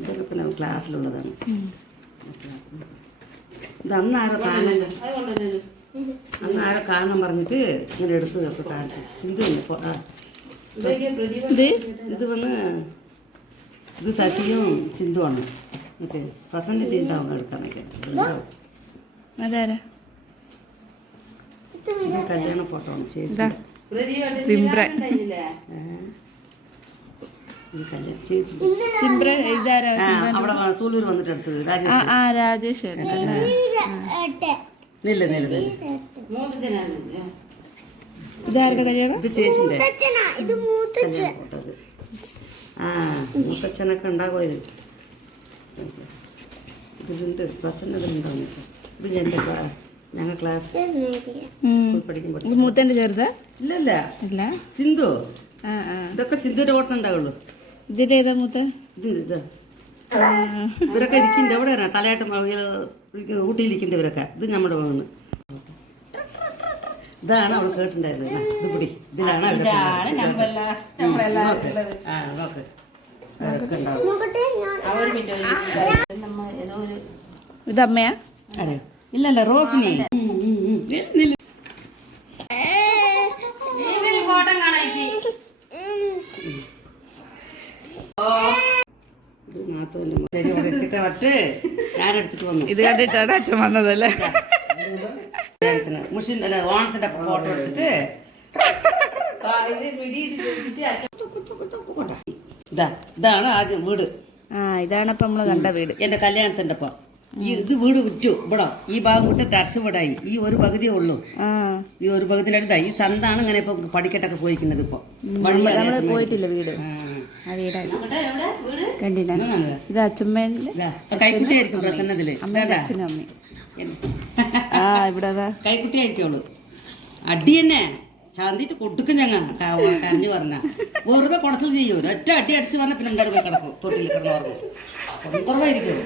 ഇതൊക്കെ പിന്നെ ക്ലാസ്സിലുള്ളതാണ്. ഇത് അന്നാരോ കാരണം പറഞ്ഞിട്ട് ഇങ്ങനെ എടുത്ത് കാണിച്ചു. ചിന്ത ഇത് വന്ന് ഇത് ശശിയും ചിന്തുവാണ്. ഓക്കെ പ്രസന്റ് ഉണ്ടാവും എടുക്കാനൊക്കെ. കല്യാണ ഫോട്ടോ ആണ് ചേച്ചി. അവിടെ സൂലൂർ വന്നിട്ട് എടുത്തത് രാജേഷ്. ഇതാരുടെ കല്യാണം? ഇത് ചേച്ചിന്റെ. മൂത്തച്ഛനൊക്കെ ഉണ്ടാകുമായിരുന്നു. ഇതിലുണ്ട് പ്രസന്റ് ഇതിലുണ്ടാവും. ഇത് ഞങ്ങൾ ക്ലാസ് സ്കൂൾ പഠിക്കുമ്പോൾ. മൂത്തന്റെ ചെറുതാ? ഇല്ല സിന്ധു. ഇതൊക്കെ സിന്ധുവിന്റെ ഓട്ടം ഉണ്ടാവുള്ളൂ. ഇതിന്റെ ഏതാ മൂത്ത? ഇത് ഇവരൊക്കെ ഇരിക്കുന്നുണ്ട്. എവിടെ തലയാട്ടം ഊട്ടിയിരിക്കേണ്ടവരൊക്കെ. ഇത് നമ്മുടെ മകന്. ഇതാണ് അവൾ കേട്ടിട്ടുണ്ടായിരുന്നത്. ഇത് പിടി. ഇതിലാണ് ഇതമ്മയാ? ഇല്ലല്ല റോസിനി. ഞാനെടുത്തിട്ട് വന്നു. ഇത് കണ്ടിട്ടാണ് അച്ഛൻ വന്നതല്ലേ? മുഷിൻ അല്ല ഓണത്തിന്റെ ഫോട്ടോ എടുത്തിട്ട് ഇതാണ് ആദ്യം വീട്. ഇതാണ് ഇപ്പൊ നമ്മള് കണ്ട വീട്. എന്റെ കല്യാണത്തിന്റെ ഒപ്പം ഇത് വീട് വിറ്റു. ഇവിടെ ഈ ഭാഗം വിട്ട് ടെറസ് വീടായി. ഈ ഒരു പകുതിയേ ഉള്ളൂ. ഈ ഒരു പകുതിയിലെടുത്തായി. ഈ സന്താണ് ഇങ്ങനെ ഇപ്പൊ പഠിക്കട്ടൊക്കെ പോയിരിക്കുന്നത്. ഇപ്പൊ പോയിട്ടില്ല വീട്. ഇത് അച്ഛമ്മേന്റെ കൈക്കുട്ടിയായിരിക്കും പ്രസന്നത്തില്. അച്ഛനും അമ്മയും ഇവിടെ കൈക്കുട്ടിയായിരിക്കുള്ളൂ. അടി തന്നെ ചാന്തിട്ട് കൊടുക്കും. ഞങ്ങൾ കരഞ്ഞു പറഞ്ഞ വെറുതെ കുടച്ചൽ ചെയ്യും. ഒറ്റ അടി അടിച്ചു പറഞ്ഞ പിന്നെ എന്തായാലും പോയി കിടക്കും. തൊട്ടിൽ കിടന്നു പറഞ്ഞു കുറവായിരിക്കും.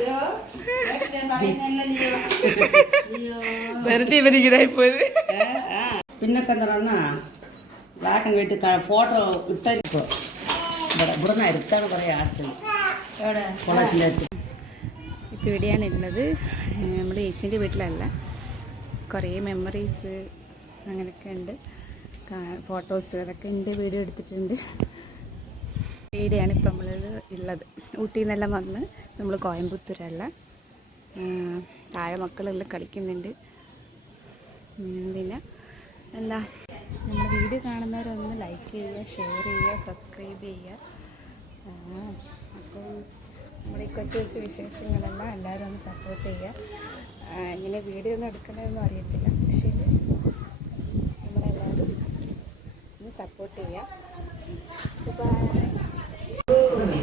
പിന്നൊക്കെ എന്താ പറഞ്ഞാ ബ്ലാക്ക് ആൻഡ് വൈറ്റ് ഫോട്ടോ ഇട്ടിപ്പോ ഇവിടെ നിന്ന് അടുത്താണ് പറയാ ഹാസ്റ്റൽ കോളേജിൻ്റെ അടുത്ത്. ഇപ്പോൾ ഇവിടെയാണ് ഉള്ളത്. നമ്മുടെ ചേച്ചീൻ്റെ വീട്ടിലല്ല. കുറേ മെമ്മറീസ് അങ്ങനെയൊക്കെ ഉണ്ട്. ഫോട്ടോസ് അതൊക്കെ ഉണ്ട്. വീഡിയോ എടുത്തിട്ടുണ്ട്. ഇവിടെയാണ് ഇപ്പം നമ്മൾ ഉള്ളത്. ഊട്ടിയിൽ നിന്നെല്ലാം വന്ന് നമ്മൾ കോയമ്പത്തൂരല്ല. താഴെ മക്കളെല്ലാം കളിക്കുന്നുണ്ട്. പിന്നെ എന്താ നമ്മുടെ വീഡിയോ കാണുന്നവരൊന്ന് ലൈക്ക് ചെയ്യുക, ഷെയർ ചെയ്യുക, സബ്സ്ക്രൈബ് ചെയ്യുക. അപ്പോൾ നമ്മുടെ ഈ കൊച്ചു കൊച്ചു വിശേഷങ്ങളെല്ലാം എല്ലാവരും ഒന്ന് സപ്പോർട്ട് ചെയ്യുക. ഇങ്ങനെ വീഡിയോ ഒന്നും എടുക്കണമെന്നൊന്നും അറിയത്തില്ല. പക്ഷേ നമ്മളെല്ലാവരും ഒന്ന് സപ്പോർട്ട് ചെയ്യുക. ബൈ.